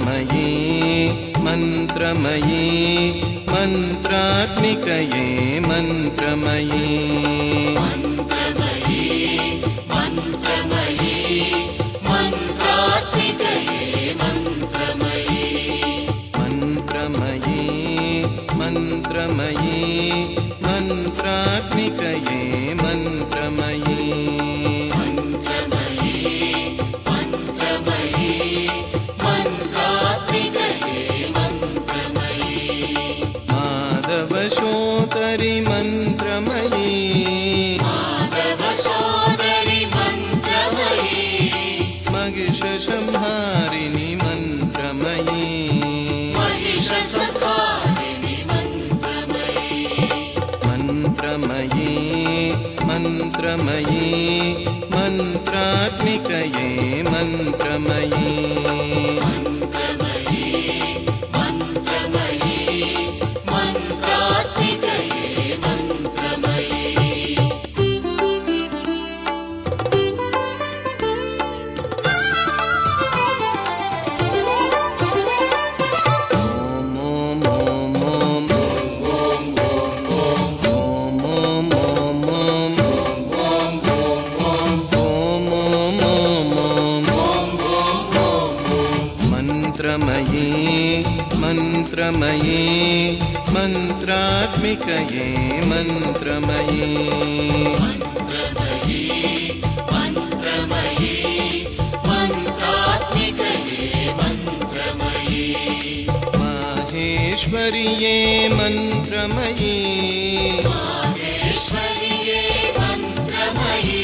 मन्त्रमयी मन्त्रमयी मन्त्रात्मिकये मन्त्रमयी मन्त्रमयी मन्त्रमयी मन्त्रात्मिकये मन्त्रमयी मन्त्रमयी मन्त्रमयी मन्त्रात्मिकये मन्त्रमयी माधवशोदरि मन्त्रमयी माधवशोदरि मन्त्रमयी महिषसंहारिणि मन्त्रमयी महिषसंहारिणि मन्त्रमयी मन्त्रमयी मन्त्रमयी मन्त्रात्मिकये मन्त्रमयी मन्त्रमयी मन्त्रात्मिकये मन्त्रमयी मन्त्रमयी मन्त्रमयी मन्त्रात्मिकये मन्त्रमयी माहेश्वर्ये मन्त्रमयी माहेश्वर्ये मन्त्रमयी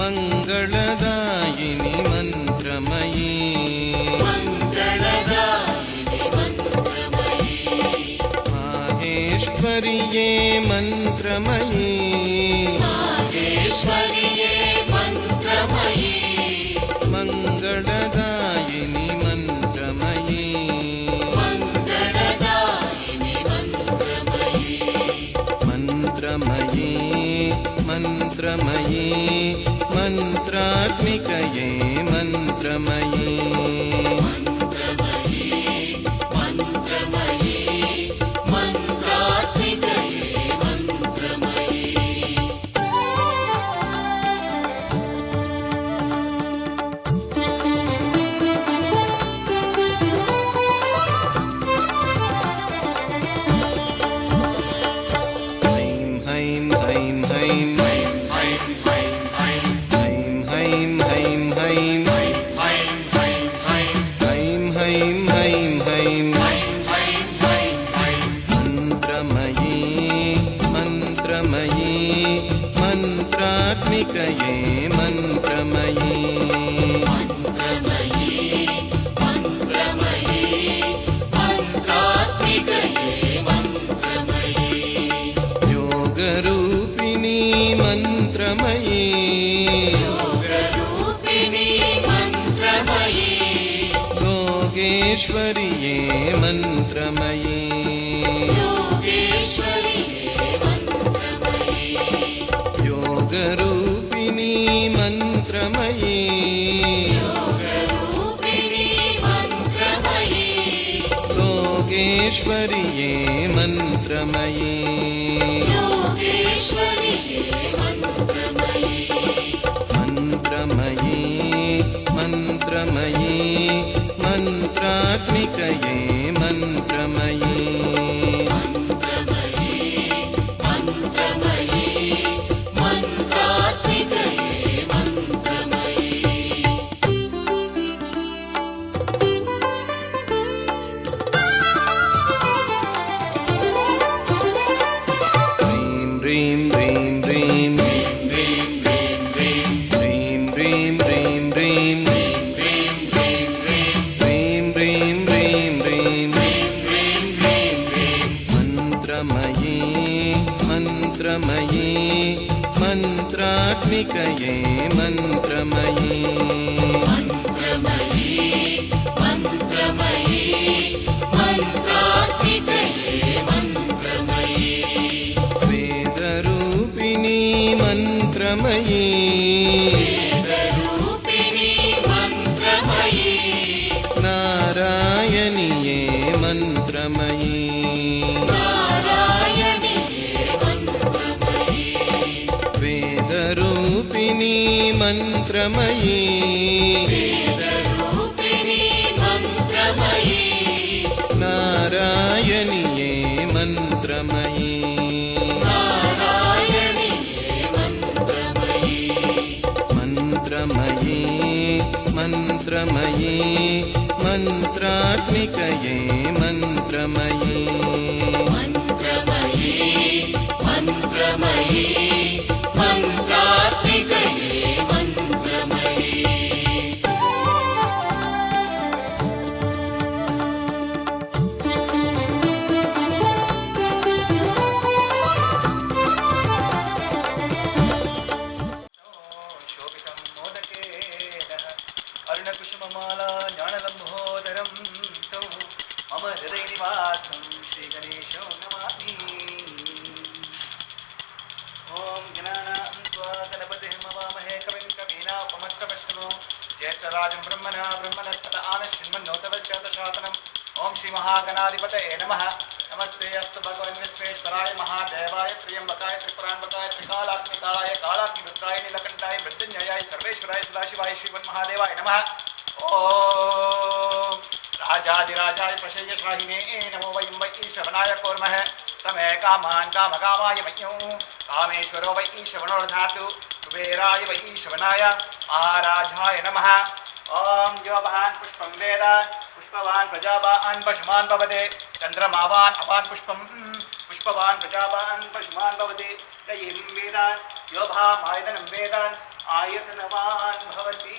मङ्गलदायिनि मन्त्रमयी माहेश्वर्ये मन्त्रमयी माहेश्वर्ये मन्त्रमयी मङ्गलदायिनि मन्त्रमयी मङ्गलदायिनि मन्त्रमयी मन्त्रमयी मन्त्रमयी मन्त्रात्मिकये मन्त्रमयी मन्त्रात्मिकये मन्त्रमयी मन्त्रमयी मन्त्रमयी मन्त्रात्मिकये मन्त्रमयी योगरूपिणी मन्त्रमयी योगरूपिणी मन्त्रमयी योगेश्वर्ये मन्त्रमयी योगेश्वर्ये मन्त्रमयी योगरूपिणी मन्त्रमयी योगरूपिणी मन्त्रमयी योगेश्वर्ये मन्त्रमयी योगेश्वर्ये मन्त्रमयी मन्त्रमयी मन्त्रमयी मन्त्रात्मिकये मन्त्रमयी मन्त्रमयी वेदरूपिणी मन्त्रमयी नारायणिये मन्त्रमयी नारायणिये मन्त्रमयी मन्त्रमयी मन्त्रमयी मन्त्रात्मिकये मन्त्रमयी मन्त्रमयी मन्त्रमयी मन्त्रात्मिकये मन्त्रमयी शोभितं मोदकेन अरुणकुसुममाला ज्ञानलम्बोदरं तौ मम हृदयनिवासं श्रीगणेशो नमामि ॐ ज्ञानां त्वा गणपतिं हवामहे कविं कवीनापमस्तवस्तु ज्येष्ठराजं ब्रह्मणस्पत आनश्चिन्मन्नोतवच्चतशासनम् ॐ श्रीमहागणाधिपतये नमः नमस्ते अस्तु भगवन् विश्वेश्वराय महादेवाय त्र्यम्बकाय त्रिपुरान्वकाय त्रिकालाग्निकालाय कालाग्निरुद्राय नीलकण्ठाय मृत्युञ्जयाय सर्वेश्वराय सदाशिवाय श्रीमन्महादेवाय नमः ॐ राजाधिराजाय प्रशयशाहिने नमो वयं वै श्रवणाय कुर्मः समे कामान् कामकामाय मह्यं कामेश्वरो वै श्रवणो दधातु कुबेराय वै श्रवणाय महाराजाय नमः ॐ यो भवान् पुष्पं वेद पुष्पवान् प्रजावान् पशुमान् भवते चन्द्रमावान् अपान् पुष्पवान् प्रजावान् पशुमान् भवति दयिं वेद यो भामायतनं वेद आयतनवान् भवति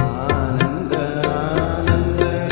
आनन्द आनन्दरूपिणिये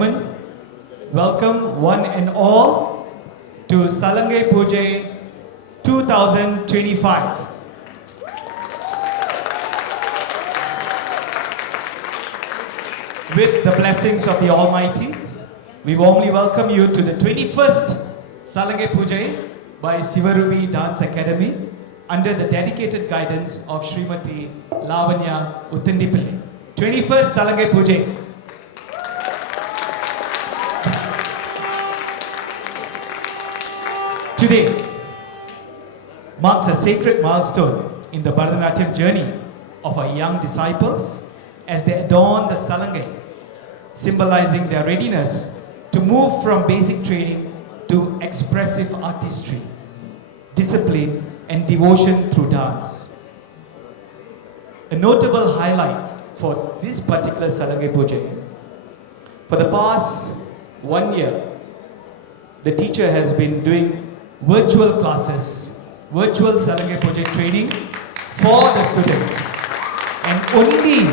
gentlemen, welcome one and all to Salangai Pujai 2025. With the blessings of the Almighty, we warmly welcome you to the 21st Salangai Pujai by Sivarubi Dance Academy under the dedicated guidance of Srimati Lavanya Uttandipillai. 21st Salangai Pujai. Today marks a sacred milestone in the Bharatanatyam journey of our young disciples as they adorn the Salangai, symbolizing their readiness to move from basic training to expressive artistry, discipline and devotion through dance. A notable highlight for this particular Salangai Pujai, for the past 1 year, the teacher has been doing virtual classes, virtual Salangai Pujai training for the students. And only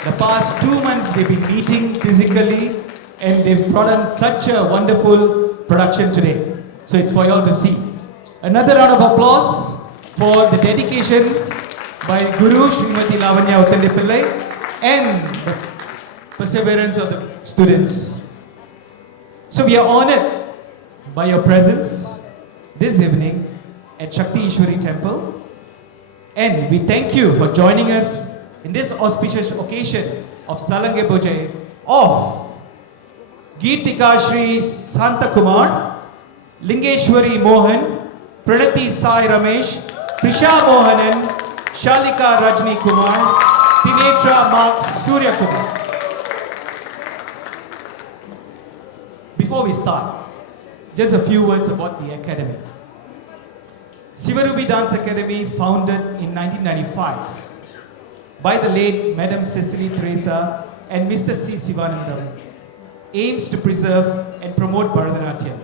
the past 2 months they've been meeting physically and they've brought on such a wonderful production today. So it's for you all to see. Another round of applause for the dedication by Guru Srimati Lavanya Uttandipillai and the perseverance of the students. So we are honored by your presence this evening at Shakti Ishwari Temple, and we thank you for joining us in this auspicious occasion of Salangai Pujai of Geetika Shri Santa Kumar, Lingeshwari Mohan, Pranati Sai Ramesh, Prisha Mohanan, Shalika Rajni Kumar, Tinetra Mark Surya Kumar. Before we start, just a few words about the academy. Sivarubi Dance Academy, founded in 1995 by the late Madam Cecily Teresa and Mr. C. Sivanandam, aims to preserve and promote Bharatanatyam.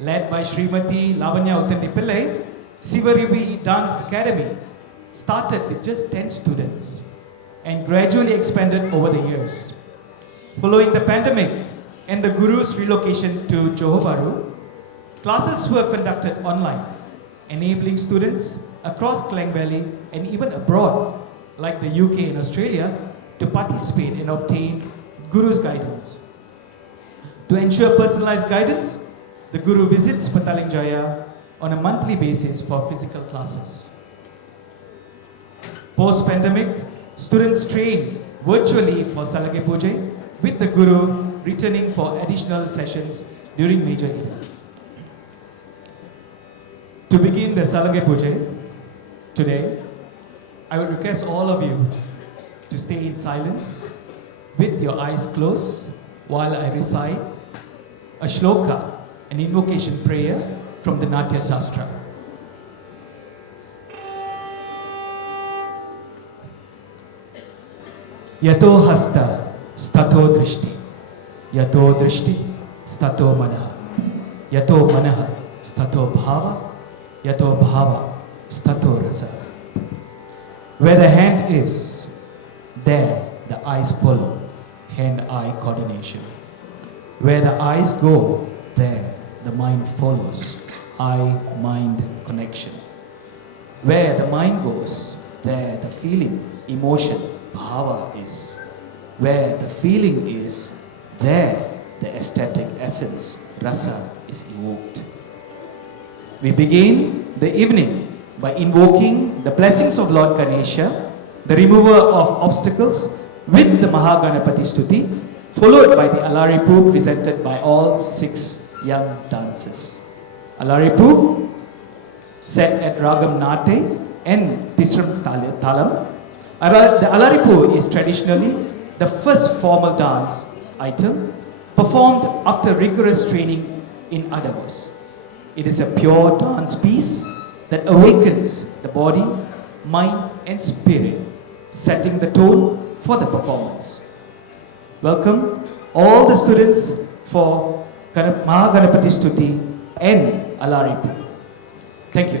Led by Srimati Lavanya Uttandipillai, Sivarubi Dance Academy started with just 10 students and gradually expanded over the years. Following the pandemic and the Guru's relocation to Johor Bahru, classes were conducted online, enabling students across Klang Valley and even abroad, like the UK and Australia, to participate and obtain Guru's guidance. To ensure personalized guidance, the Guru visits Petaling Jaya on a monthly basis for physical classes. Post-pandemic, students train virtually for Salangai Pujai, with the Guru returning for additional sessions during major events. To begin the Salangai Pujai today, I would request all of you to stay in silence with your eyes closed while I recite a shloka, an invocation prayer from the Natya Shastra. Yato hasta stato drishti, yato drishti stato manaha, yato manaha stato bhava, yato bhava stato rasa. Where the hand is, there the eyes follow, hand-eye coordination. Where the eyes go, there the mind follows, eye-mind connection. Where the mind goes, there the feeling, emotion, bhava is. Where the feeling is, there the aesthetic essence, rasa, is evoked. We begin the evening by invoking the blessings of Lord Ganesha, the remover of obstacles, with the Mahaganapati Stuti, followed by the Alaripu presented by all 6 young dancers. Alaripu, set at Ragam Nate and Tisram Talam. The Alaripu is traditionally the first formal dance item performed after rigorous training in Adavos. It is a pure dance piece that awakens the body, mind and spirit, setting the tone for the performance. Welcome all the students for Mahaganapati Stuti and Alaripu. Thank you.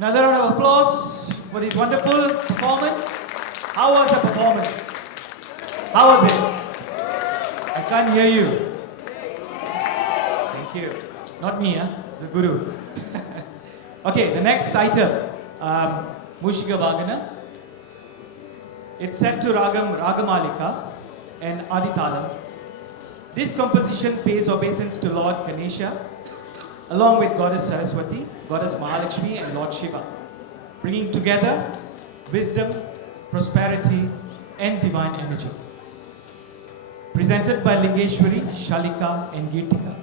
Another round of applause for this wonderful performance. How was the performance? How was it? I can't hear you. Thank you. Not me, huh? It's the guru. Okay, the next item, Mushiga Vagana. It's set to Ragamalika and Aditalam. This composition pays obeisance to Lord Ganesha, along with Goddess Saraswati, Goddess Mahalakshmi, and Lord Shiva, bringing together wisdom, prosperity, and divine energy. Presented by Lingeshwari, Shalika, and Girtika.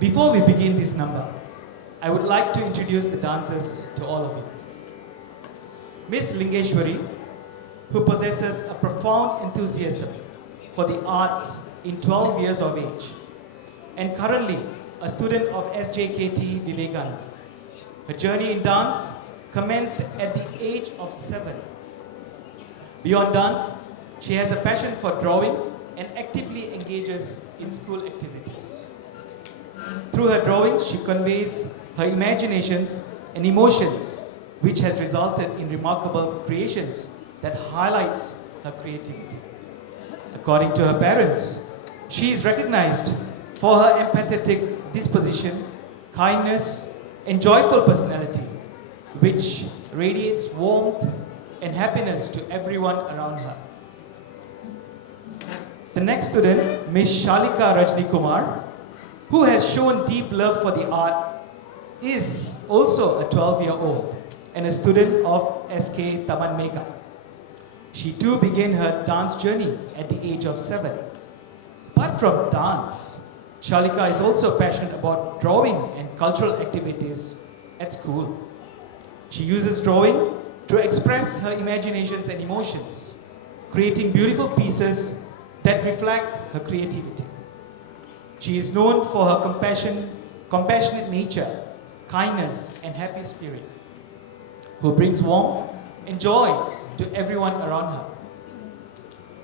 Before we begin this number, I would like to introduce the dancers to all of you. Miss Lingeshwari, who possesses a profound enthusiasm for the arts in 12 years of age, and currently a student of SJKT Vivekananda. Her journey in dance commenced at the age of 7. Beyond dance, she has a passion for drawing and actively engages in school activities. Through her drawings, she conveys her imaginations and emotions, which has resulted in remarkable creations that highlights her creativity. According to her parents, she is recognized for her empathetic disposition, kindness, and joyful personality, which radiates warmth and happiness to everyone around her. The next student, Ms. Shalika Rajni Kumar, who has shown deep love for the art, is also a 12-year-old and a student of SK Taman Mega. She too began her dance journey at the age of 7. Apart from dance, Shalika is also passionate about drawing and cultural activities at school. She uses drawing to express her imaginations and emotions, creating beautiful pieces that reflect her creativity. She is known for her compassionate nature, kindness, and happy spirit, who brings warmth and joy to everyone around her.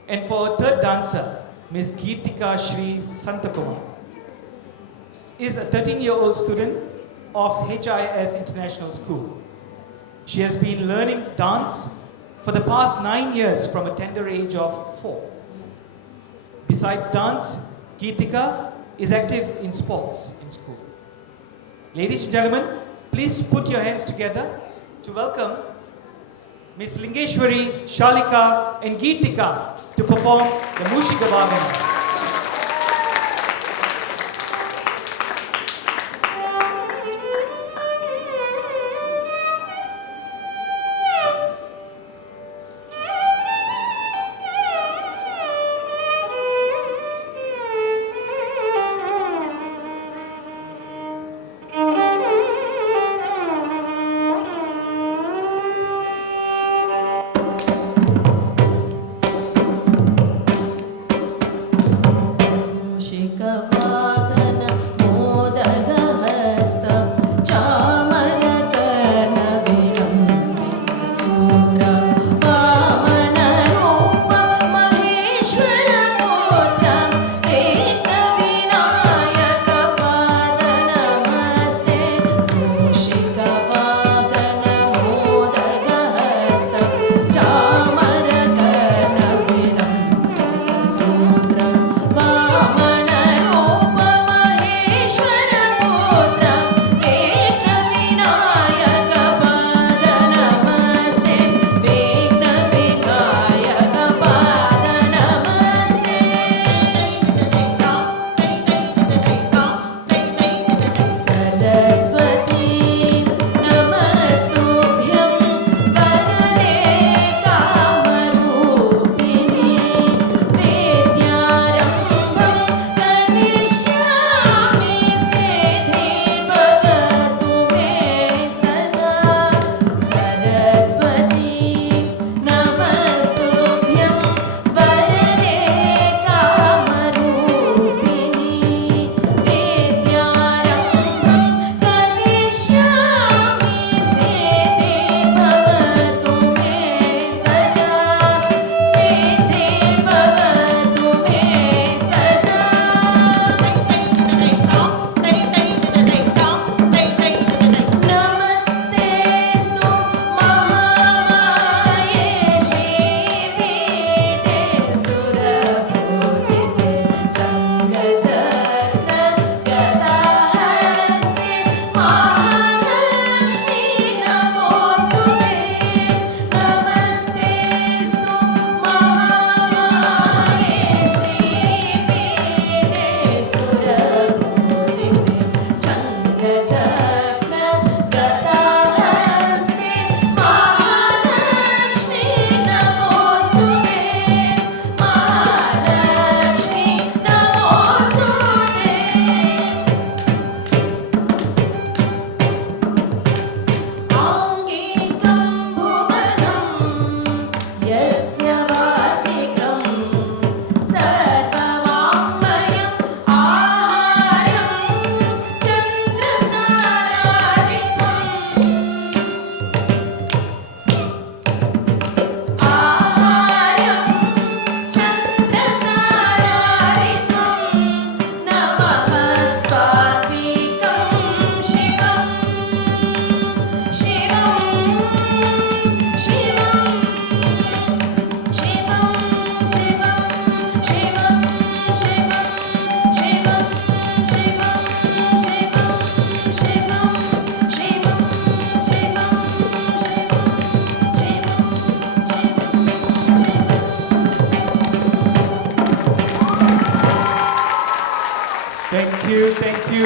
And for our third dancer, Ms. Girtika Shri Santakumar, is a 13-year-old student of HIS International School. She has been learning dance for the past 9 years from a tender age of 4. Besides dance, Girtika is active in sports in school. Ladies and gentlemen, please put your hands together to welcome Ms. Lingeshwari, Shalika, and Girtika to perform the Mushiga Vagana.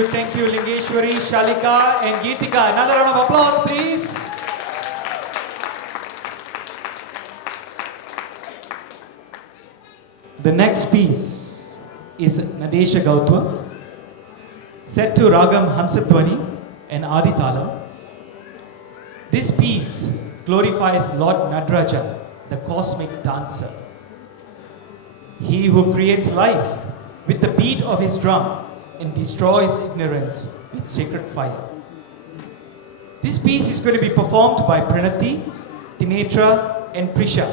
Thank you, Lingeshwari, Shalika, and Geetika. Another round of applause, please. The next piece is Nadesha Gautwa, set to Ragam Hamsatwani and Adi Talam. This piece glorifies Lord Nadraja, the cosmic dancer. He who creates life with the beat of his drum and destroys ignorance with sacred fire. This piece is going to be performed by Pranati, Tinetra, and Prisha.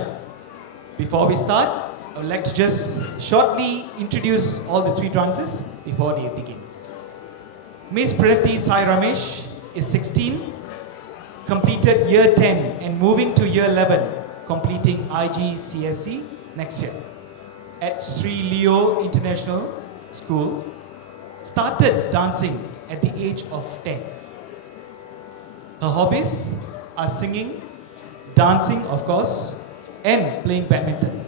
Before we start, I would like to just shortly introduce all the three dances before they begin. Miss Pranati Sai Ramesh is 16, completed year 10 and moving to year 11, completing IGCSE next year at Sri Leo International School. Started dancing at the age of 10. Her hobbies are singing, dancing of course, and playing badminton.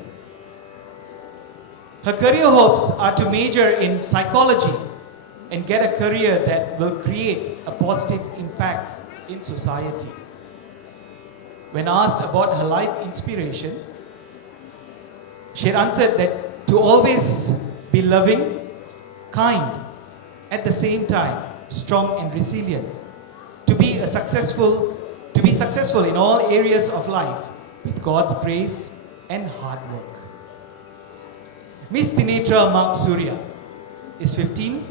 Her career hopes are to major in psychology and get a career that will create a positive impact in society. When asked about her life inspiration, she had answered that to always be loving, kind, at the same time strong and resilient, to be successful in all areas of life with God's grace and hard work. Miss Tinetra Mark Surya is 15,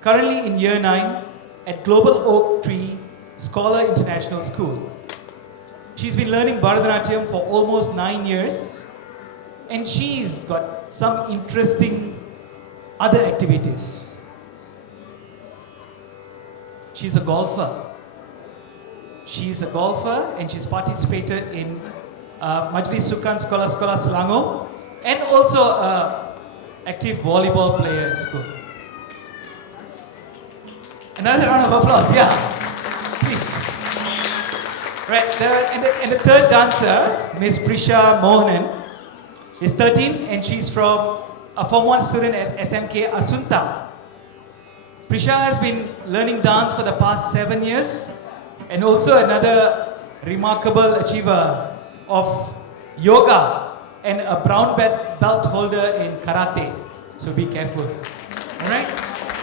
currently in year 9 at Global Oak Tree Scholar International School. She's been learning Bharatanatyam for almost 9 years, and she's got some interesting other activities. She's a golfer. And she's participated in Majlis Sukan Sekolah Sekolah Selangor and also active volleyball player in school. Another round of applause, yeah, please. Right, and the third dancer, Miss Prisha Mohanan, is 13 and she's from a Form 1 student at SMK Asunta. Prisha has been learning dance for the past 7 years and also another remarkable achiever of yoga and a brown belt holder in karate. So be careful. Alright?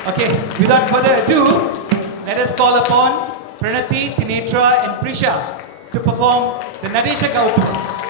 Okay, without further ado, let us call upon Pranati, Tinetra, and Prisha to perform the Nadesha Gautwa.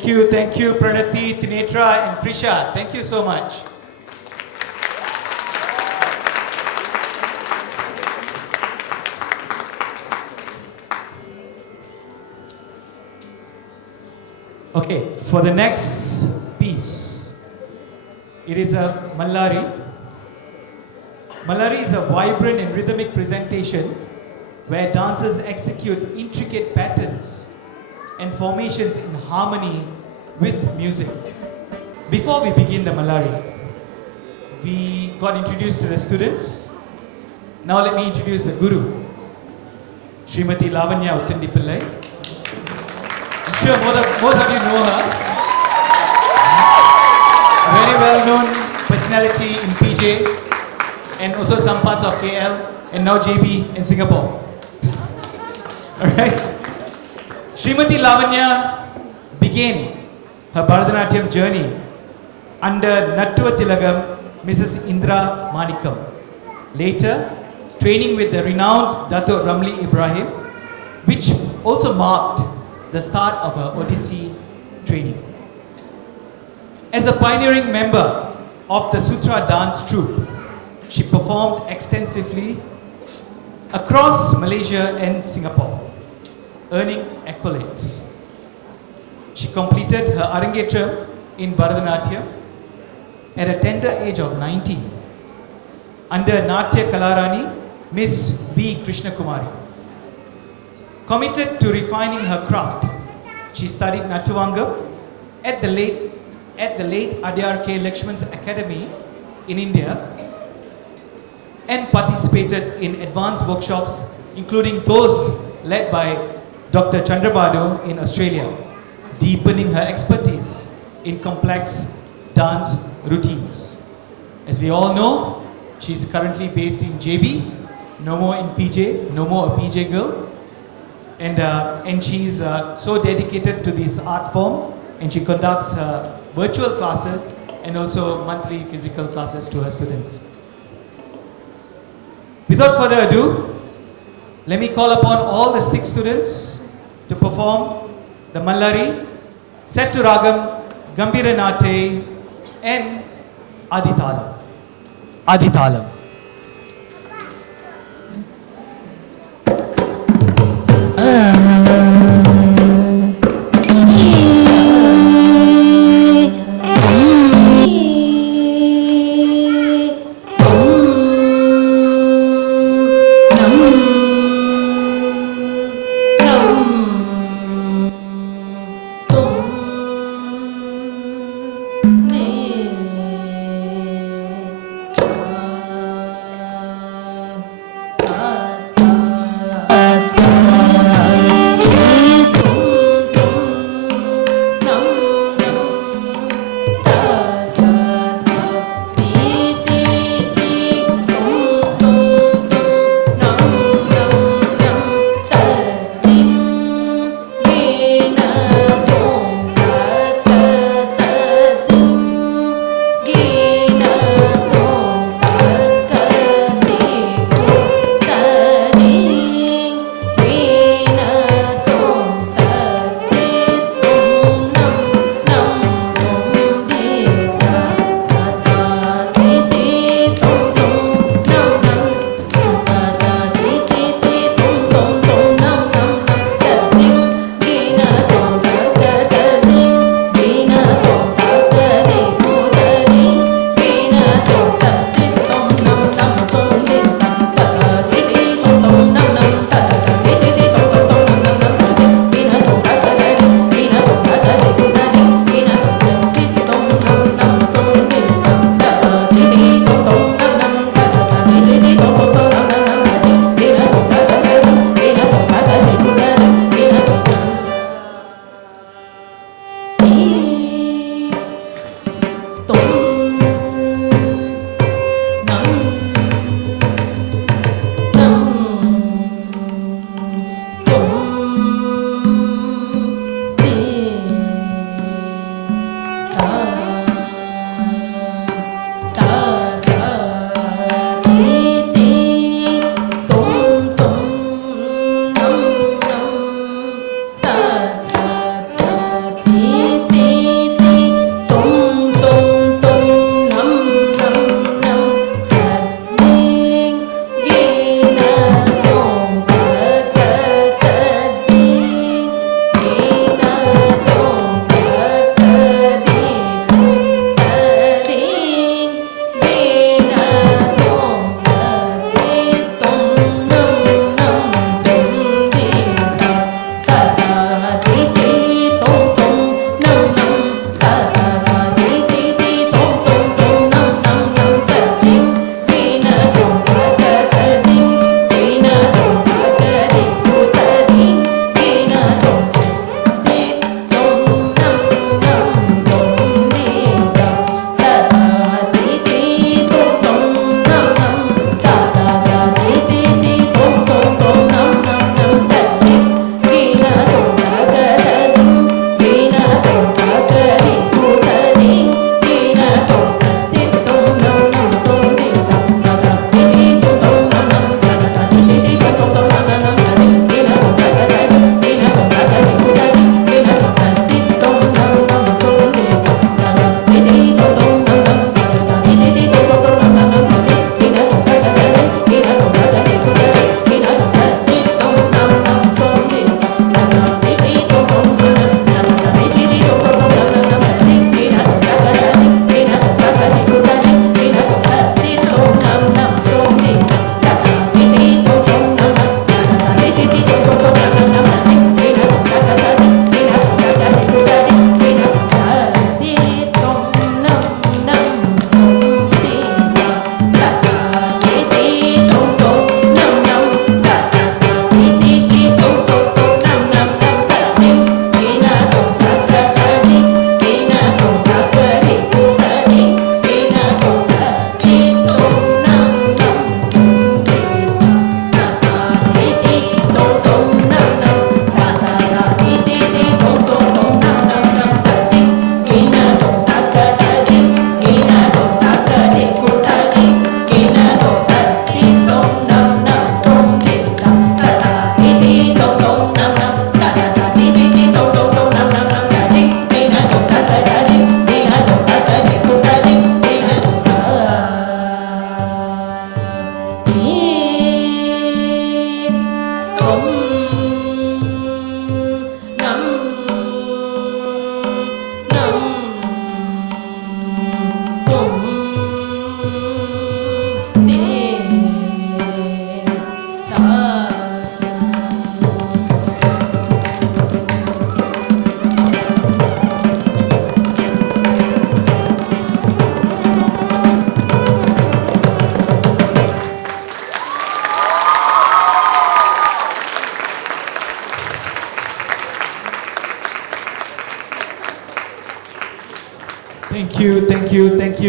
Thank you, Pranati, Tinetra, and Prisha. Thank you so much. Okay, for the next piece, it is a Mallari. Mallari is a vibrant and rhythmic presentation where dancers execute intricate patterns and formations in harmony with music. Before we begin the Mallari, we got introduced to the students. Now let me introduce the Guru, Srimati Lavanya Uttandipillai. I'm sure most of you know her. A very well-known personality in PJ and also some parts of KL and now JB in Singapore. Alright? Srimati Lavanya began her Bharatanatyam journey under Nattuva Tilagam, Mrs. Indra Manikam. Later, training with the renowned Dato' Ramli Ibrahim, which also marked the start of her Odissi training. As a pioneering member of the Sutra dance troupe, she performed extensively across Malaysia and Singapore, earning accolades. She completed her Arangetram in Bharatanatyam at a tender age of 19 under Natya Kalarani, Miss B. Krishnakumari. Committed to refining her craft, she studied Nattuvangam at the late Adyar K. Lakshman's Academy in India and participated in advanced workshops, including those led by Dr. Chandrabadu in Australia, deepening her expertise in complex dance routines. As we all know, she is currently based in JB, no more in PJ, no more a PJ girl. And she is so dedicated to this art form, and she conducts virtual classes and also monthly physical classes to her students. Without further ado, let me call upon all the 6 students to perform the Mallari, set to Ragam, Gambhira Nate, and Adithalam. Adithalam. ne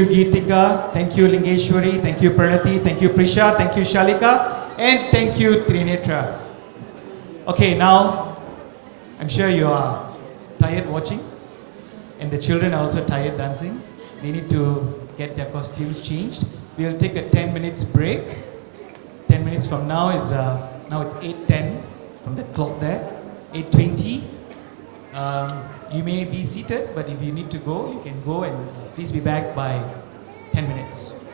you Geetika, thank you Lingeshwari, thank you Pranati, thank you Prisha, thank you Shalika, and thank you Trinetra. Okay, now I'm sure you are tired watching, and the children are also tired dancing. They need to get their costumes changed. We'll take a 10 minutes break. 10 minutes from now is, now it's 8:10 from the clock there, 8:20. You may be seated, but if you need to go, you can go, and please be back by 10 minutes.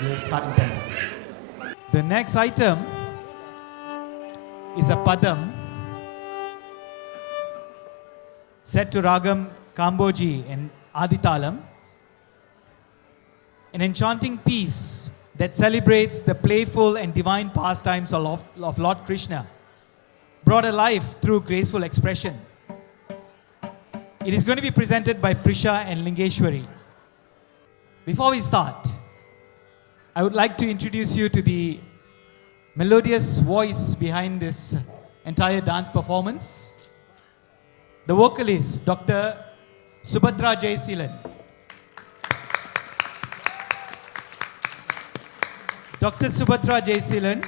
We'll start in 10 minutes. The next item is a padam set to Ragam Kamboji and Aditalam, an enchanting piece that celebrates the playful and divine pastimes of Lord Krishna, brought alive through graceful expression. It is going to be presented by Prisha and Lingeshwari. Before we start, I would like to introduce you to the melodious voice behind this entire dance performance. The vocalist, Dr. Subhadra Jayasilan. Dr. Subhadra Jayasilan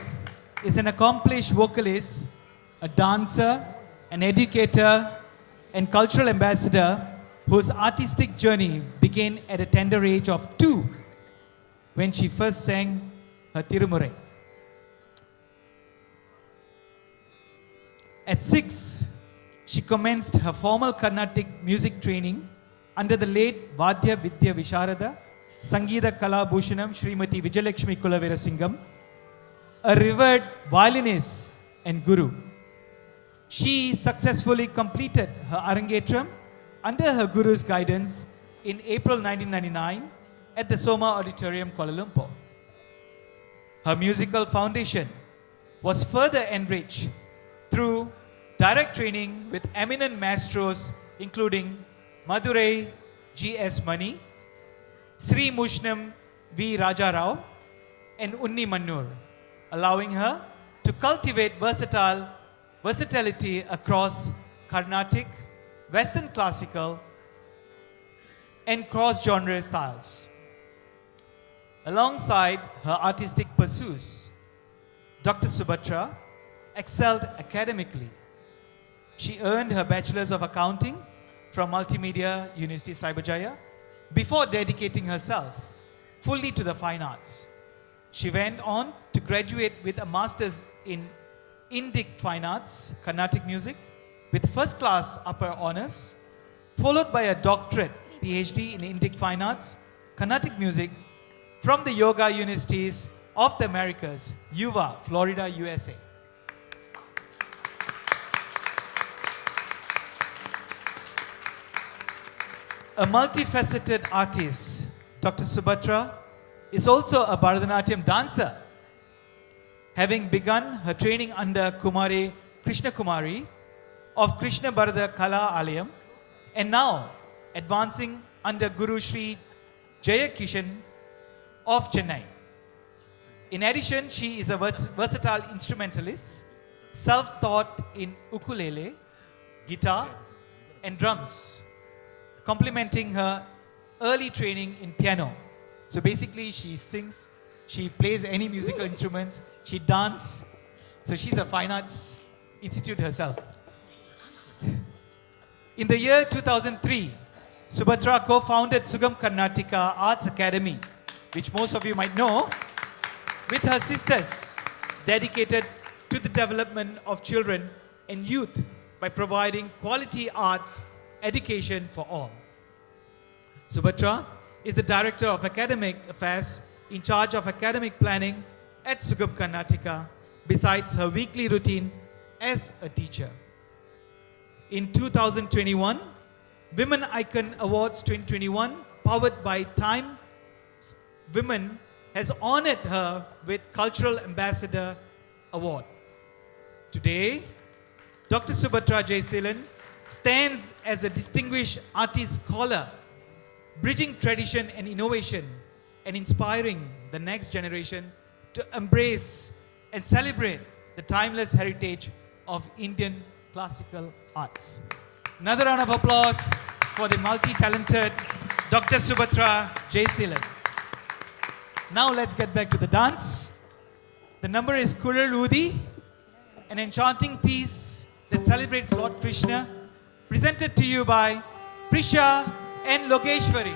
is an accomplished vocalist, a dancer, an educator, and cultural ambassador whose artistic journey began at a tender age of 2 when she first sang her Tirumurai. At 6, she commenced her formal Carnatic music training under the late Vadya Vidya Visharada Sangeeta Kala Bhushanam Srimati Vijayalakshmi Kulavira Singham, a revered violinist and guru. She successfully completed her Arangetram under her guru's guidance in April 1999 at the Soma Auditorium, Kuala Lumpur. Her musical foundation was further enriched through direct training with eminent maestros including Madurai G.S. Mani, Sri Mushnam V. Raja Rao, and Unni Mannur, allowing her to cultivate versatility across Carnatic, Western classical, and cross-genre styles. Alongside her artistic pursuits, Dr. Subhadra excelled academically. She earned her Bachelor's of Accounting from Multimedia University Cyberjaya before dedicating herself fully to the fine arts. She went on to graduate with a Master's in Indic Fine Arts, Carnatic Music, with first class upper honors, followed by a doctorate PhD in Indic Fine Arts, Carnatic Music from the Yoga Universities of the Americas, UVA, Florida, USA. A multifaceted artist, Dr. Subhadra is also a Bharatanatyam dancer, having begun her training under Kumari Krishna Kumari of Krishna Bharata Kala Alayam, and now advancing under Guru Sri Jaya Kishan of Chennai. In addition, she is a versatile instrumentalist, self-taught in ukulele, guitar, and drums, complementing her early training in piano. So basically, she sings, she plays any musical instruments, she dances. So she's a fine arts institute herself. In the year 2003, Subhadra co-founded Sugam Karnatika Arts Academy, which most of you might know, with her sisters, dedicated to the development of children and youth by providing quality art education for all. Subhadra is the Director of Academic Affairs in charge of academic planning at Sugam Karnatika, besides her weekly routine as a teacher. In 2021, Women Icon Awards 2021, powered by Time Women, has honored her with Cultural Ambassador Award. Today, Dr. Subhadra Jayasilan stands as a distinguished artist scholar, bridging tradition and innovation and inspiring the next generation to embrace and celebrate the timeless heritage of Indian classical arts. Another round of applause for the multi-talented Dr. Dr. Subhatra Jayseelan. Now let's get back to the dance. The number is Kural Udi, an enchanting piece that celebrates Lord Krishna, presented to you by Prisha and Lokeshwari.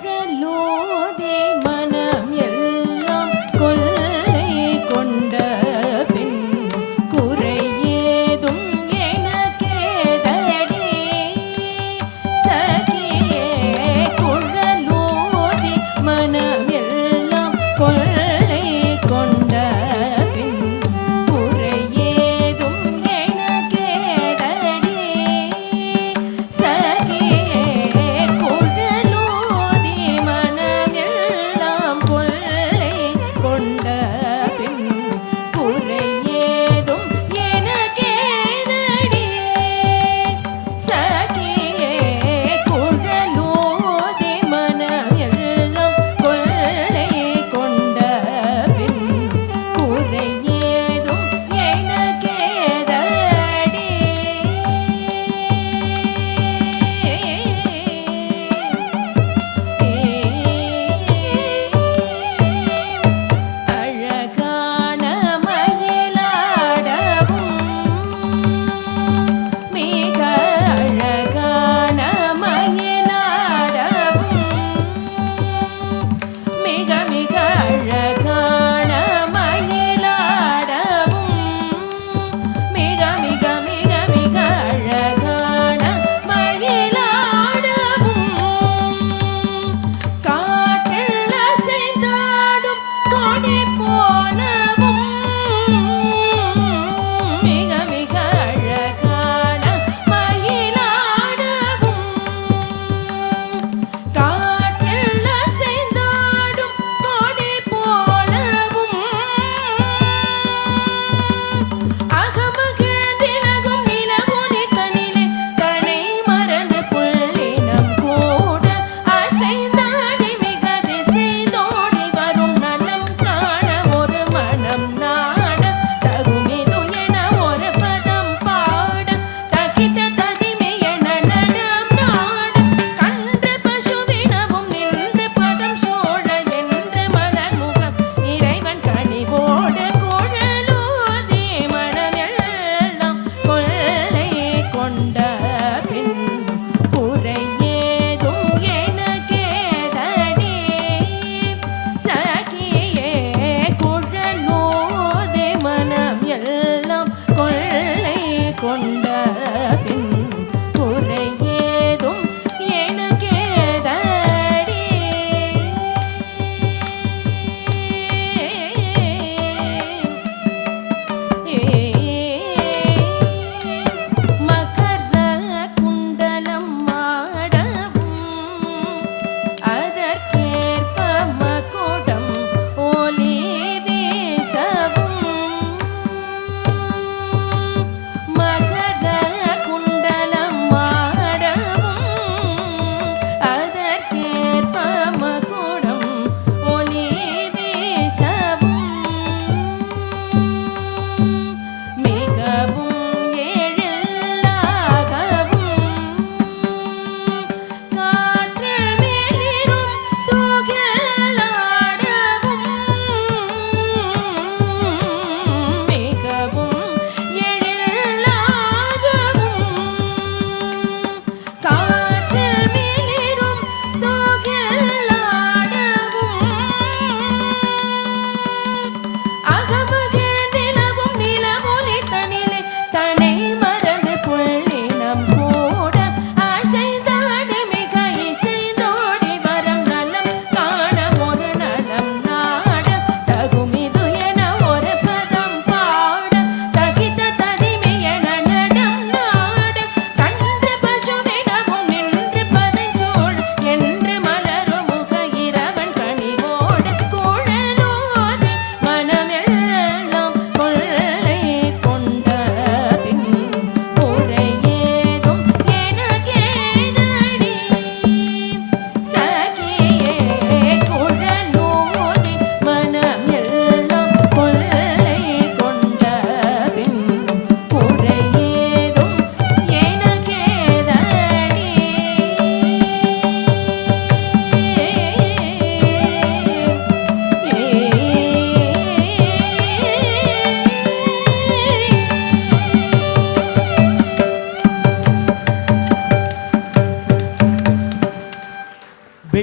குழலோதே மனம் எல்லாம் கொள்ளை கொண்ட பின் குறையேதும் எனக்கேதடி சகியே குழலோதே மனம் எல்லாம் கொள்ளை கொண்ட பின் குறையேதும் எனக்கேதடி சகியே குழலோதே மனம்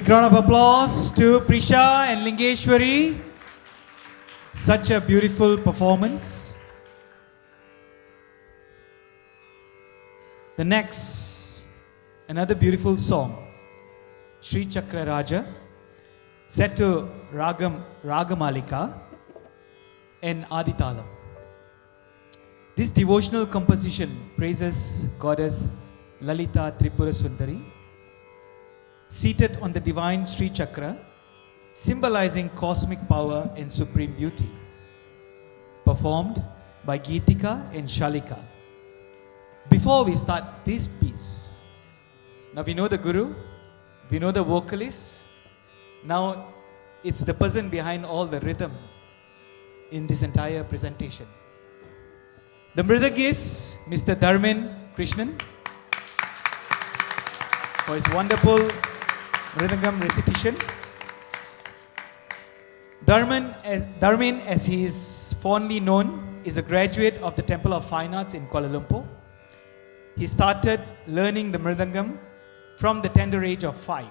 Big round of applause to Prisha and Lingeshwari. Such a beautiful performance. The next, another beautiful song, Sri Chakra Raja, set to Ragamalika and Aditalam. This devotional composition praises Goddess Lalita Tripura Sundari, seated on the divine Sri Chakra, symbolizing cosmic power and supreme beauty, performed by Geetika and Shalika. Before we start this piece, now we know the guru, we know the vocalist, now it's the person behind all the rhythm in this entire presentation. The mridang is Mr. Dharmen Krishnan for his wonderful mridangam recitation. Dharmen, as he is fondly known, is a graduate of the Temple of Fine Arts in Kuala Lumpur. He started learning the mridangam from the tender age of 5.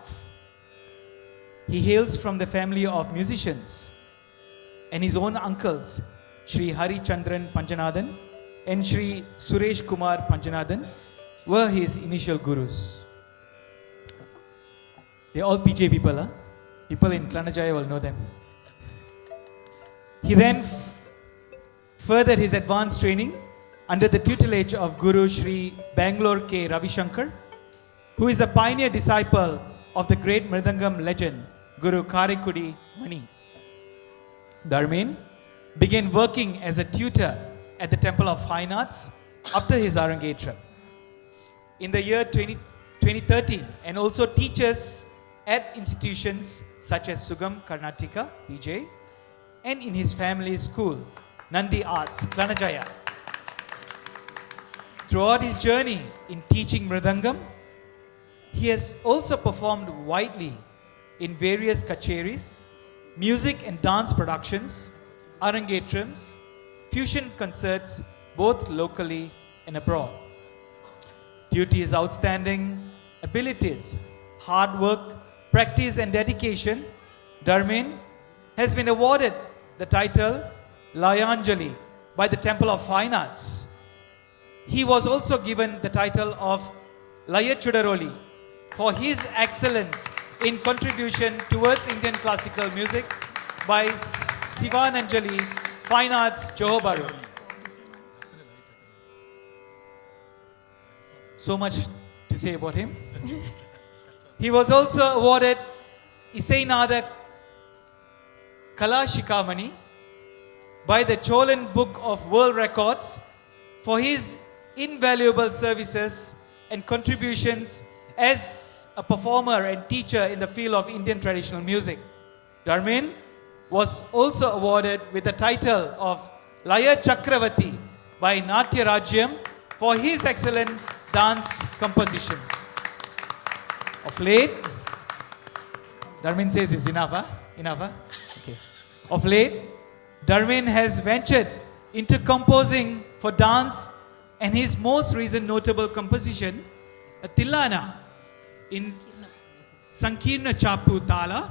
He hails from the family of musicians, and his own uncles, Sri Hari Chandran Panjanathan and Sri Suresh Kumar Panjanathan, were his initial gurus. They're all PJ people, huh? People in Klanajaya will know them. He then furthered his advanced training under the tutelage of Guru Sri Bangalore K. Ravishankar, who is a pioneer disciple of the great mridangam legend Guru Karikudi Mani. Dharmen began working as a tutor at the Temple of Fine Arts after his Arangetra in the year 2013, and also teaches at institutions such as Sugam Karnataka, PJ, and in his family school, Nandi Arts, Klanajaya. Throughout his journey in teaching mridangam, he has also performed widely in various kacheris, music and dance productions, arangetrams, fusion concerts, both locally and abroad. Due to his outstanding abilities, hard work, practice and dedication, Dharmen has been awarded the title Layanjali by the Temple of Fine Arts. He was also given the title of Laya Chudaroli for his excellence in contribution towards Indian classical music by Sivananjali Fine Arts, Johor Bahru. So much to say about him. He was also awarded Isainada Kala Shikamani by the Cholan Book of World Records for his invaluable services and contributions as a performer and teacher in the field of Indian traditional music. Dharmen was also awarded with the title of Laya Chakravati by Natya Rajyam for his excellent dance compositions. Of late, Dharmen says it's enough, huh? Enough, huh? Okay. Of late, Dharmen has ventured into composing for dance, and his most recent notable composition, a Tillana in Sankirna Chapu Tala,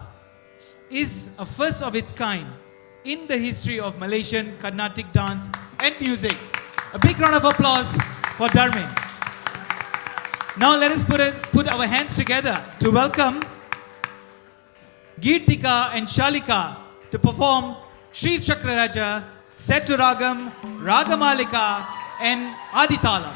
is a first of its kind in the history of Malaysian Carnatic dance and music. A big round of applause for Dharmen. Now let us put our hands together to welcome Geetika and Shalika to perform Sri Chakra Raja, set to Ragam, Ragamalika and Aditalam.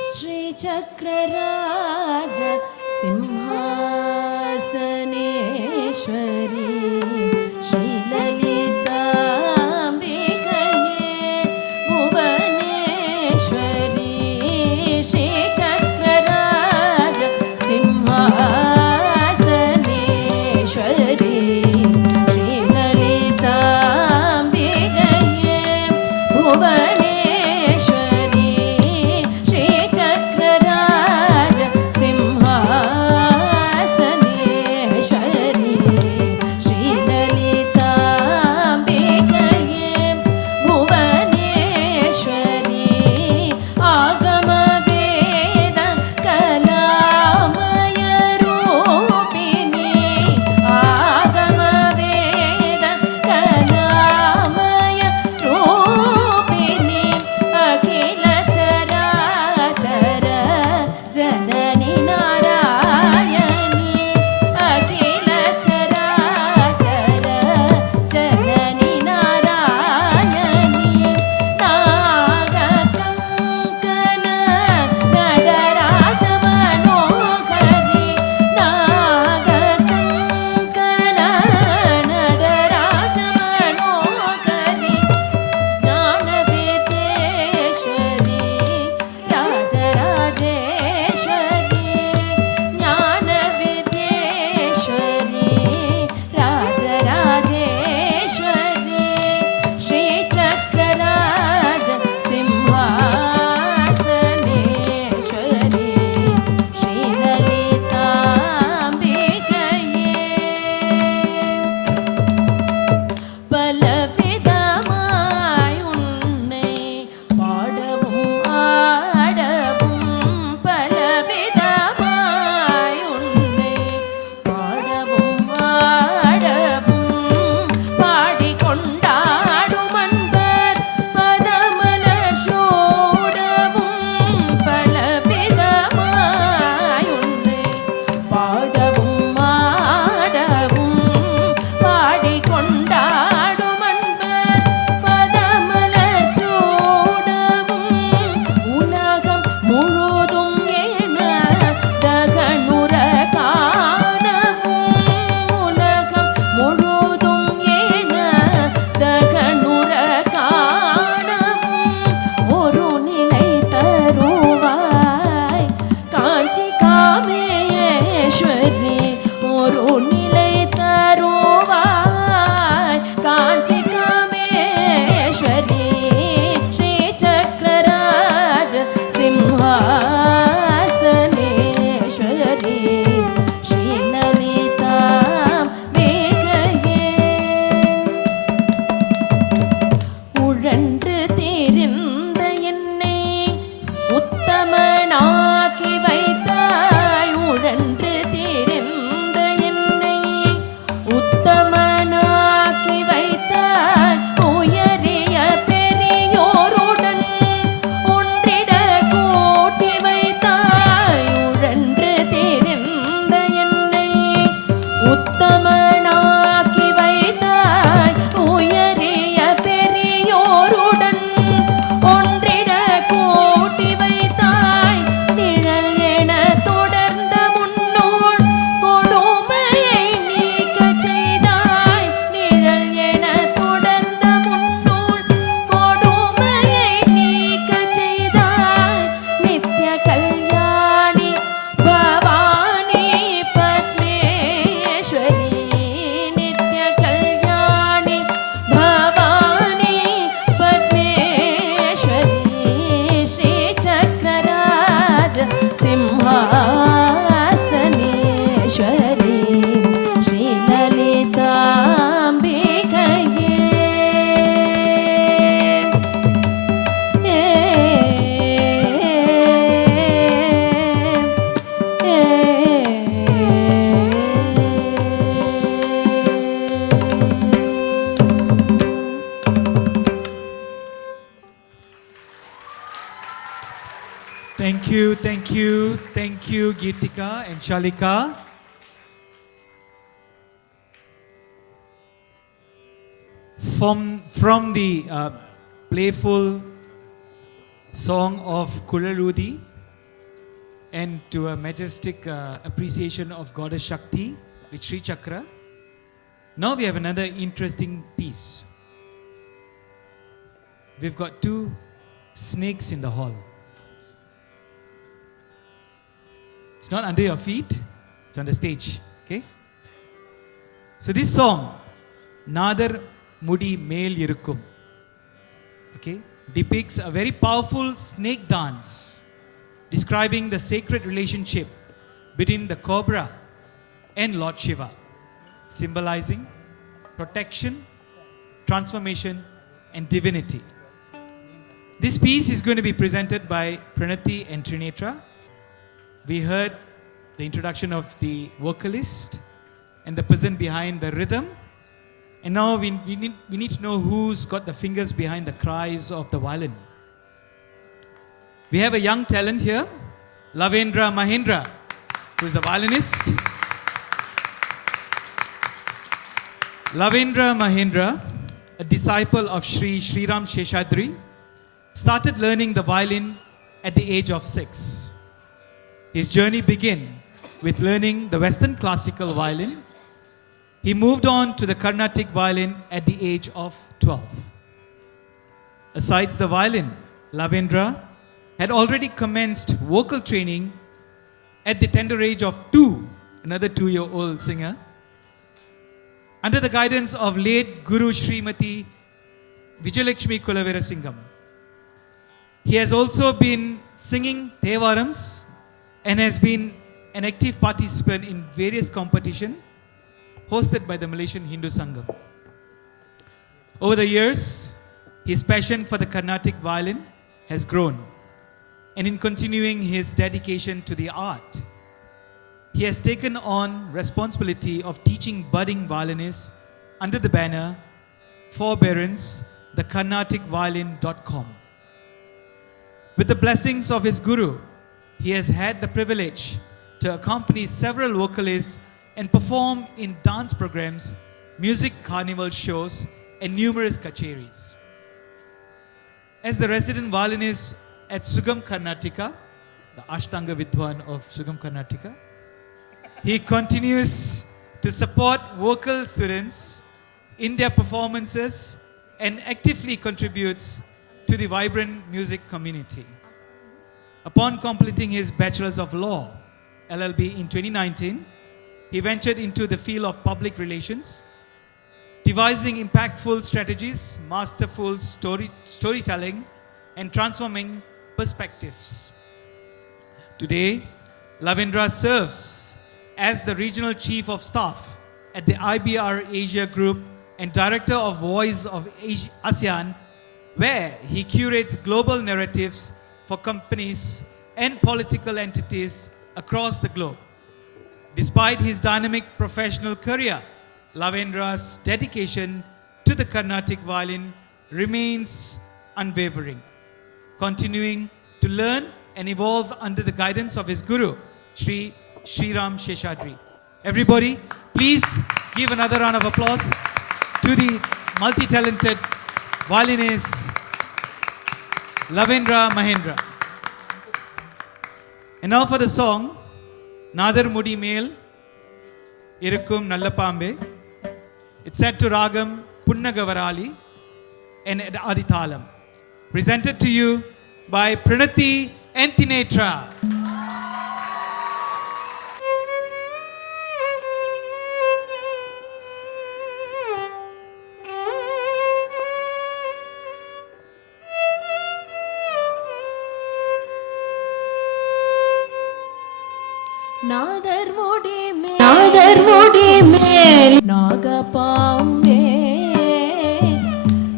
Sri Chakraraja Simhasaneshwari Shri Lalita Ambikaye Bhuvaneshwari Shri Chakraraja Simhasaneshwari Bhuvaneshwari श्रीचक्रराज Simhasaneshwari श्रीललिताम्बिकये Bhuvaneshwari आगमवेद कलामय रूपिणी आगमवेद कलामय रूपिणी अखिल चराचर जननी नारायणी अखिल चराचर जननी नारायणी नागकङ्कण नटराज मनोहरि नागकङ्कण नटराज मनोहरि ज्ञानविद्येश्वरी राजराजेश्वरी ज्ञानविद्येश्वरी राजराजेश्वरी श्रीचक्रराज सिंहासनेश्वरी श्रीललिताम्बिकये பலவிதமாய் உன்னை பாடவும் ஆடவும் பலவிதமாய் உன்னை பாடவும் ஆடவும் பாடிக்கொண்டாடும் அன்பர் பதமலர் சூடவும் பலவிதமாய் உன்னை பாடவும் ஆடவும் பாடிக்கொண்டாடும் அன்பர் பதமலர் சூடவும் உலகம் முழுதும் என தகனுற காணவும் உலகம் முழுதும் என தகனுற காணவும் ஒரு நிலை தருவாய் காஞ்சி காமேஸ்வரி ஒரு நிலை தருவாய் காஞ்சி காமேஸ்வரி श्रीचक्रराज सिंहासनेश्वरी श्रीललिताम्बिकये உழன்று தெரிந்த என்னை உத்தமனாக்கி வைத்தாய் உழன்று தெரிந்த என்னை உத்தமனாக்கி வைத்தாய் உயரிய பெரியோருடன் ஒன்றிட கூட்டி வைத்தாய் உழன்று தெரிந்த என்னை உத்தமனாக்கி வைத்தாய் உயரிய பெரியோருடன் ஒன்றிட கூட்டி வைத்தாய் நிழல் என தொடர்ந்த முன்னோள் கொடுமையை நீக்கச் செய்தாய் நிழல் என தொடர்ந்த முன்னோள் கொடுமையை நீக்கச் செய்தாய் நித்ய கல்யாணி பவானி பத்மேஸ்வரி நித்ய Kalyani Bhavani Padmeswari श्रीचक्रराज Simhasaneshwari Thank you, Geetika and Shalika. From the playful song of Kulaludi and to a majestic appreciation of Goddess Shakti with Sri Chakra. Now we have another interesting piece. We've got two snakes in the hall. It's not under your feet, it's on the stage. Okay? So this song, Nadar Mudi Mel Irukum. Okay? depicts a very powerful snake dance describing the sacred relationship between the cobra and Lord Shiva, symbolizing protection, transformation, and divinity. This piece is going to be presented by Pranati and Trinetra. We heard the introduction of the vocalist and the person behind the rhythm. And now we need to know who's got the fingers behind the cries of the violin. We have a young talent here, Lavendra Mahendra, who is a violinist. Lavendra Mahendra, a disciple of Sri Sriram Sheshadri, started learning the violin at the age of 6. His journey began with learning the Western classical violin. He moved on to the Carnatic violin at the age of 12. Besides the violin, Lavendra had already commenced vocal training at the tender age of 2, another 2-year-old singer, under the guidance of late Guru Srimati Vijayalakshmi Kulavira Singham. He has also been singing Thevarams and has been an active participant in various competitions hosted by the Malaysian Hindu Sangam. Over the years, his passion for the Carnatic violin has grown, and in continuing his dedication to the art, he has taken on responsibility of teaching budding violinists under the banner Forbearance, the Carnaticviolin.com. With the blessings of his guru, he has had the privilege to accompany several vocalists and perform in dance programs, music carnival shows, and numerous kacheris. As the resident violinist at Sugam Karnataka, the Ashtanga Vidwan of Sugam Karnataka, he continues to support vocal students in their performances and actively contributes to the vibrant music community. Upon completing his Bachelor's of Law, LLB, in 2019, he ventured into the field of public relations, devising impactful strategies, masterful storytelling, and transforming perspectives. Today, Lavendra serves as the Regional Chief of Staff at the IBR Asia Group and Director of Voice of ASEAN, where he curates global narratives for companies and political entities across the globe. Despite his dynamic professional career, Lavendra's dedication to the Carnatic violin remains unwavering, continuing to learn and evolve under the guidance of his guru, Sri Sriram Sheshadri. Everybody, please give another round of applause to the multi-talented violinist, Lavendra Mahendra. And now for the song, Nadar Mudi Mel Irukkum Nallapambe. It's set to Ragam Punnagavarali and Adithalam. Presented to you by Pranati and Trinetra. நாதர் முடி மேல் நாகபாம்பே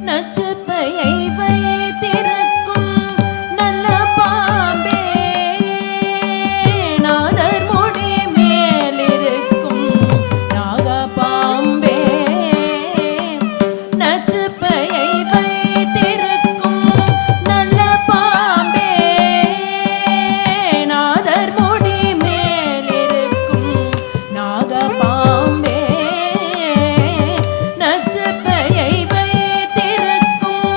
நச்சுப்பையை வைத்திருக்கும் நல்ல பாம்பே நாதர் முடி மேல் இருக்கும் நாகபாம்பே நச்சுப்பையை வைத்திருக்கும் நல்ல பாம்பே நாதர் முடி மேல் இருக்கும் நாகபாம்பே நச்சுப்பையை வைத்திருக்கும்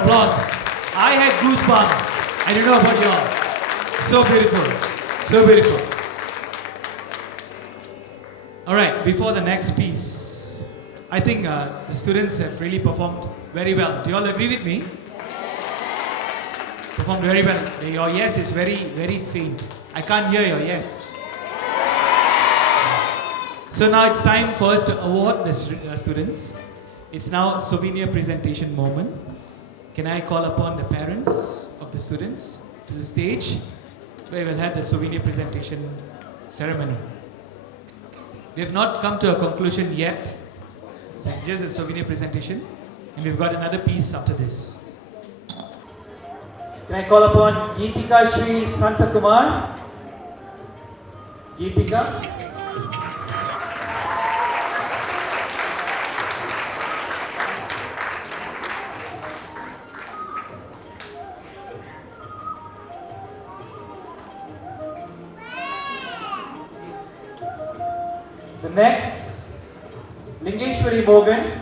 applause. I had goosebumps. I don't know about you all. So beautiful. So beautiful. All right, before the next piece, I think the students have really performed very well. Do you all agree with me? Performed very well. Your yes is very, very faint. I can't hear your yes. So now it's time for us to award the students. It's now souvenir presentation moment. Can I call upon the parents of the students to the stage where we'll have the souvenir presentation ceremony. We have not come to a conclusion yet. So it's just a souvenir presentation. And we've got another piece after this. Can I call upon Geetika Shri Santakumar? Geetika. The next, Lingeshwari Morgan.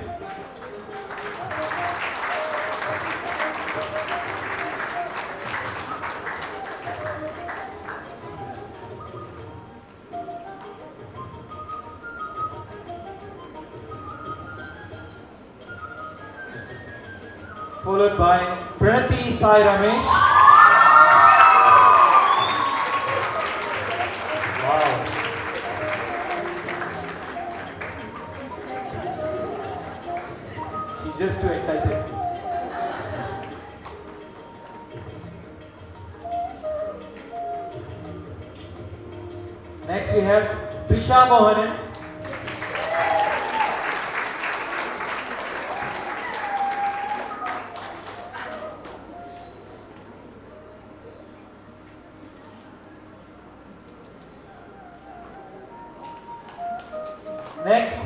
Followed by Pranati Sai Ramesh. Wow. She's just too excited. Next we have Prisha Mohanan. Next,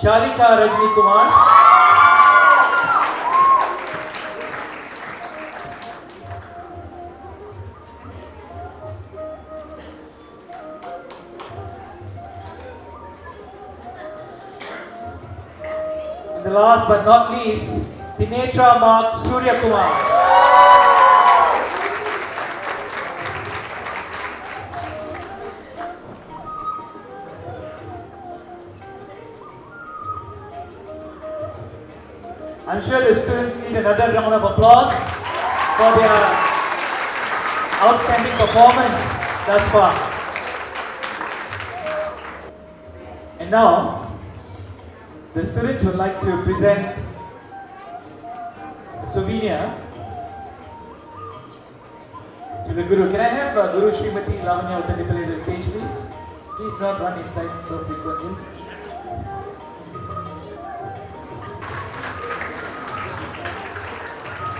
Shalika Rajni Kumar. And the last but not least, Tinetra Mark Surya Kumar. I'm sure the students need another round of applause for their outstanding performance thus far. And now, the students would like to present a souvenir to the Guru. Can I have Guru Srimati Lavanya Uttadipalli to the stage, please? Please don't run inside so frequently.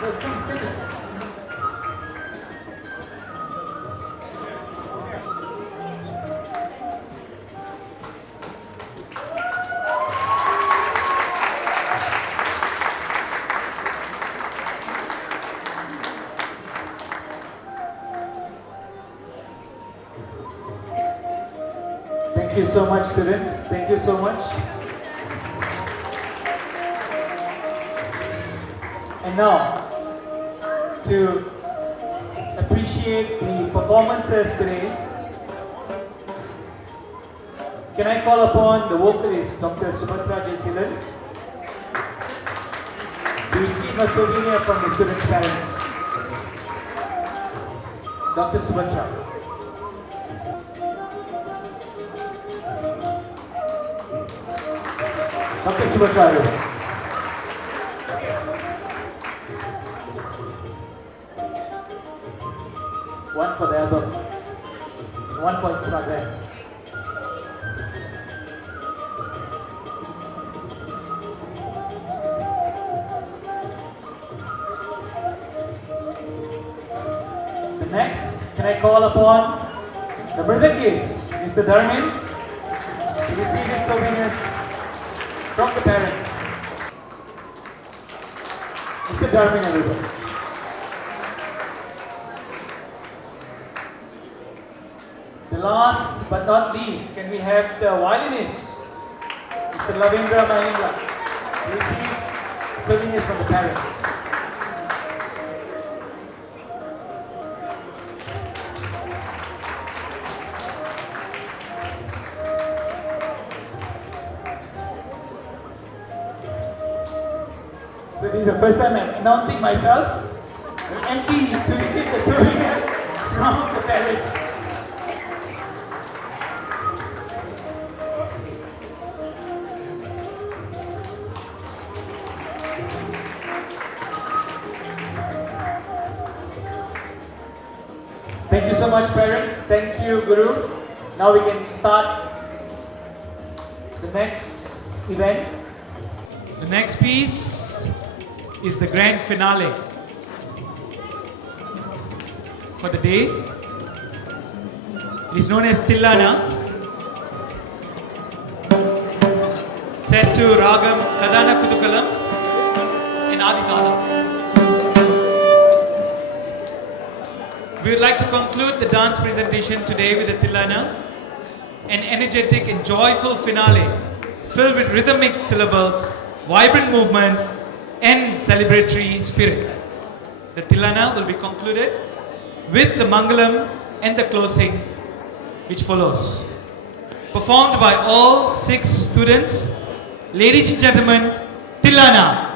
Let's go, stay there. Thank you so much, students. Thank you so much. And now, to appreciate the performances today, can I call upon the vocalist, Dr. Subhatra Jayasilan, to receive a souvenir from the students' parents. Dr. Subhatra. Dr. Subhatra. One for the album. 1 point not there. The next, can I call upon the Mridangist, Mr. Dharmin, to receive his souvenirs from the parent. Mr. Dharmin, everybody. The last but not least, can we have the violinist, Mr. Lavendra Mahindra, to receive souvenirs from the parents. is the first time I'm announcing myself. MC to receive the souvenir from the parent. Thank you so much, parents. Thank you, Guru. Now we can start the next event. The next piece is the grand finale for the day. It is known as Tillana, set to Ragam Kadana Kudukalam in Aditala. We would like to conclude the dance presentation today with the Tillana, an energetic and joyful finale filled with rhythmic syllables, vibrant movements, and celebratory spirit. The Tillana will be concluded with the Mangalam and the closing, which follows. Performed by all 6 students. Ladies and gentlemen, Tillana.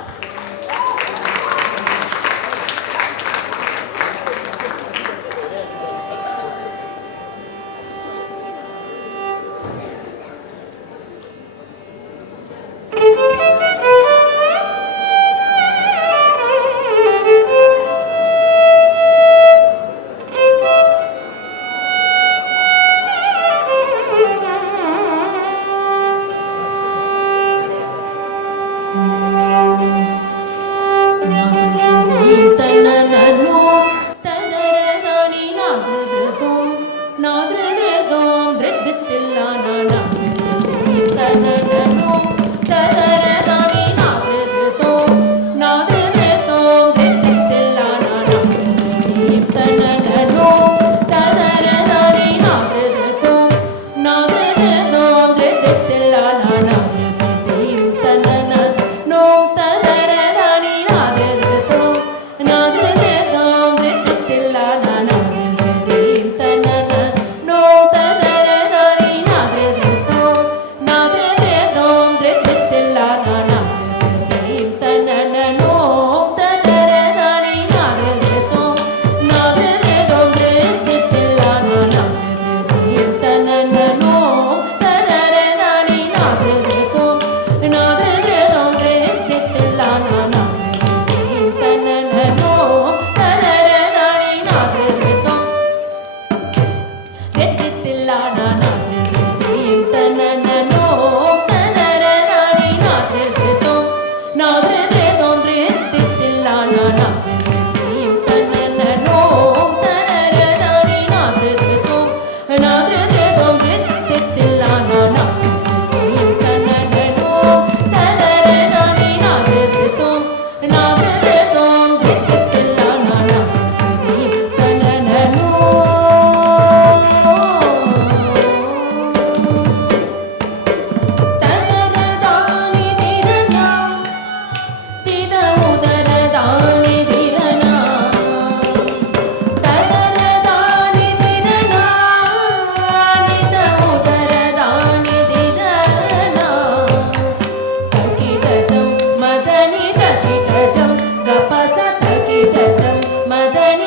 Madana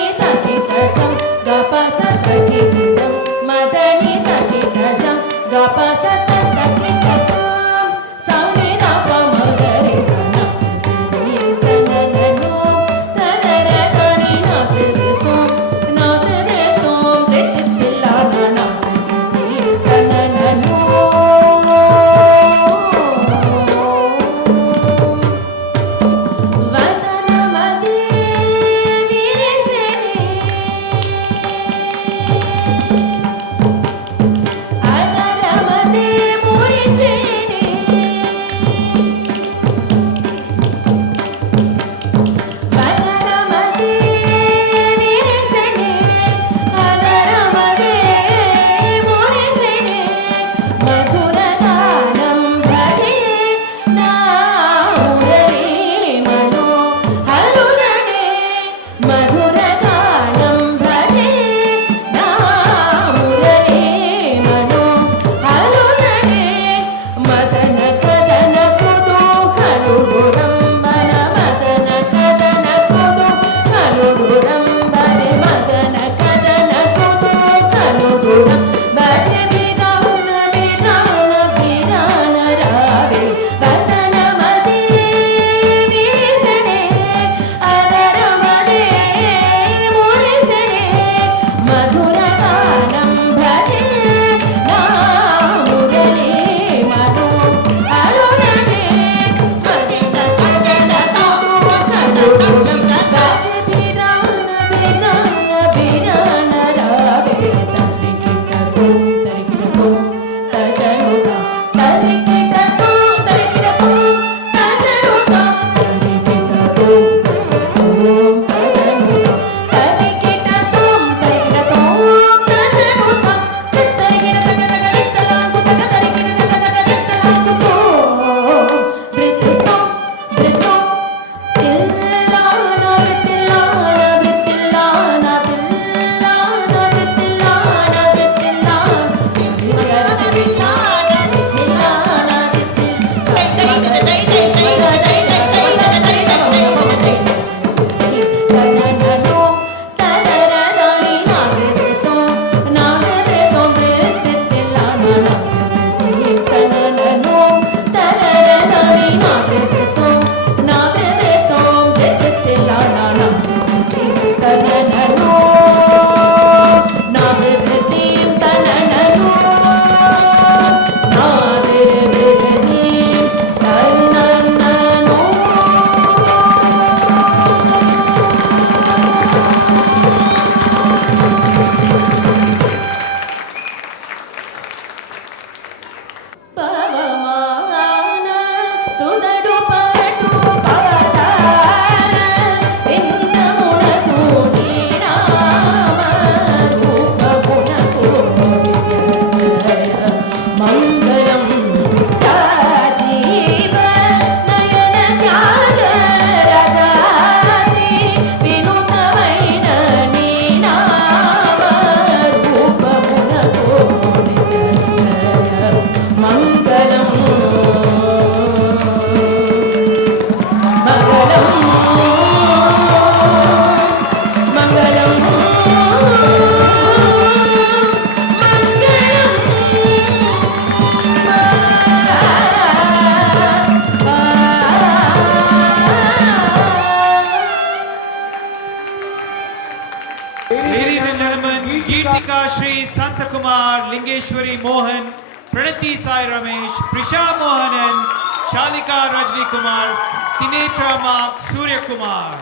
Ladies and gentlemen, Geetika Shri Santakumar, Lingeshwari Mohan, Pranati Sai Ramesh, Prisha Mohanan, Shalika Rajni Kumar, Tinetra Mark Surya Kumar.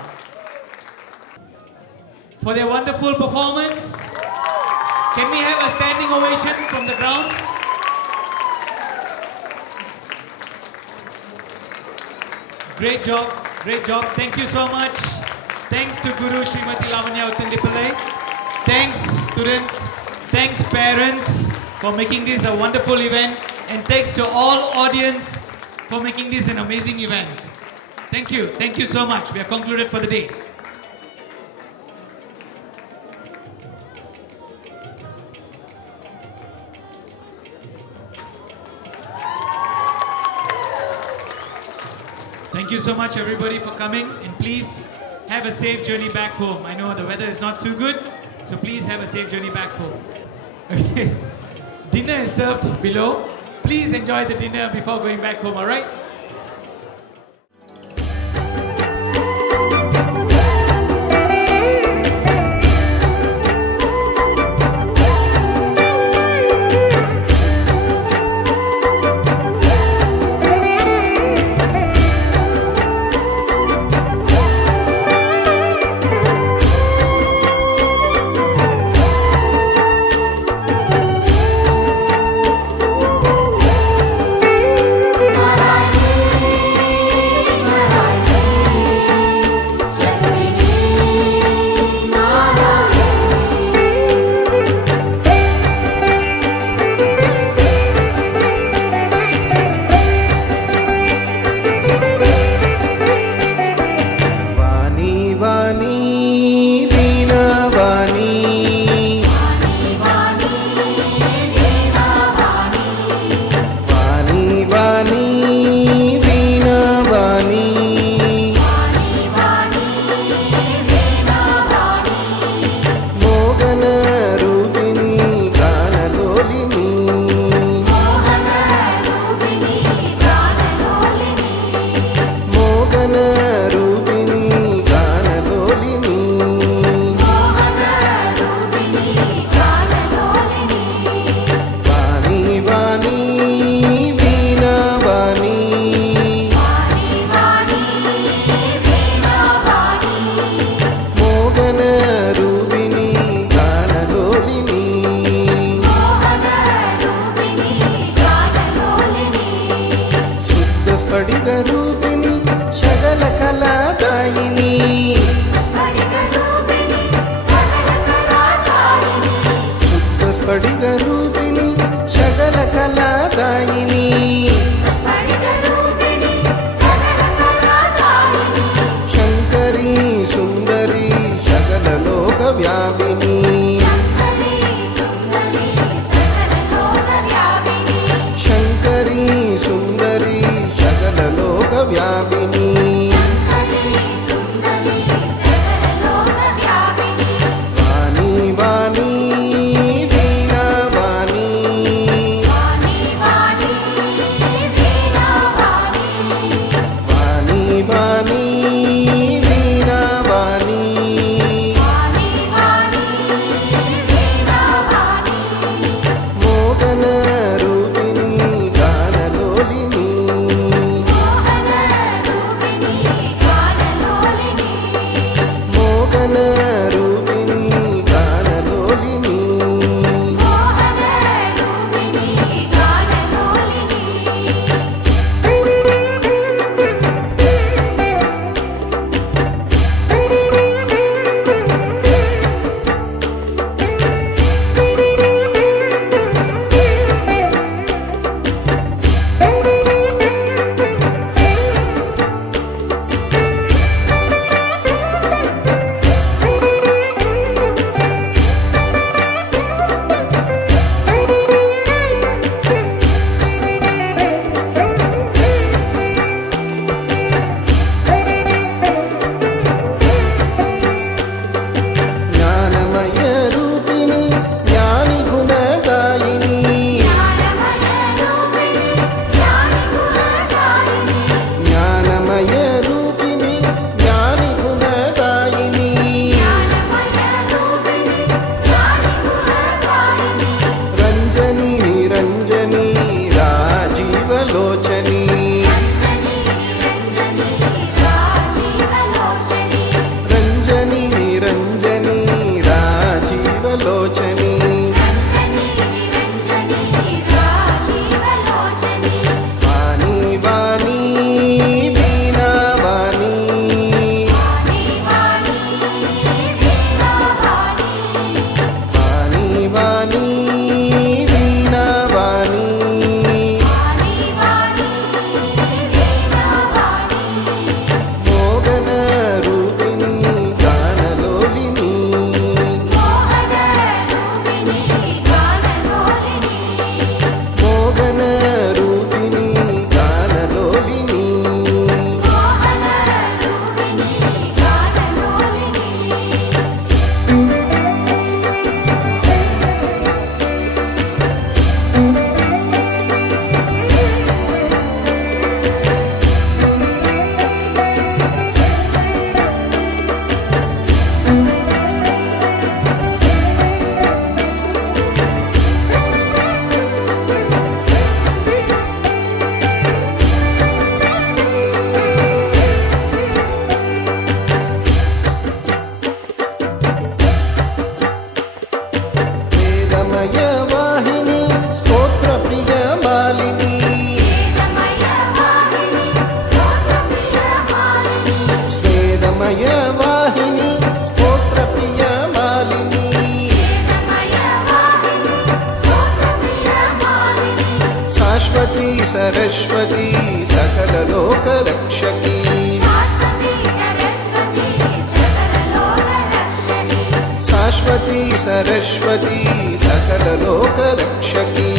For their wonderful performance, can we have a standing ovation from the ground? Great job, great job. Thank you so much. Thanks to Guru Srimati Lavanya Uttindipillai. Thanks students, thanks parents for making this a wonderful event, and thanks to all audience for making this an amazing event. Thank you so much. We are concluded for the day. Thank you so much everybody for coming, and please have a safe journey back home. I know the weather is not too good, so please have a safe journey back home. Okay. Dinner is served below. Please enjoy the dinner before going back home, alright? Narayana Saraswati सकललोकरक्षकी शाश्वती सरस्वती सकललोकरक्षकी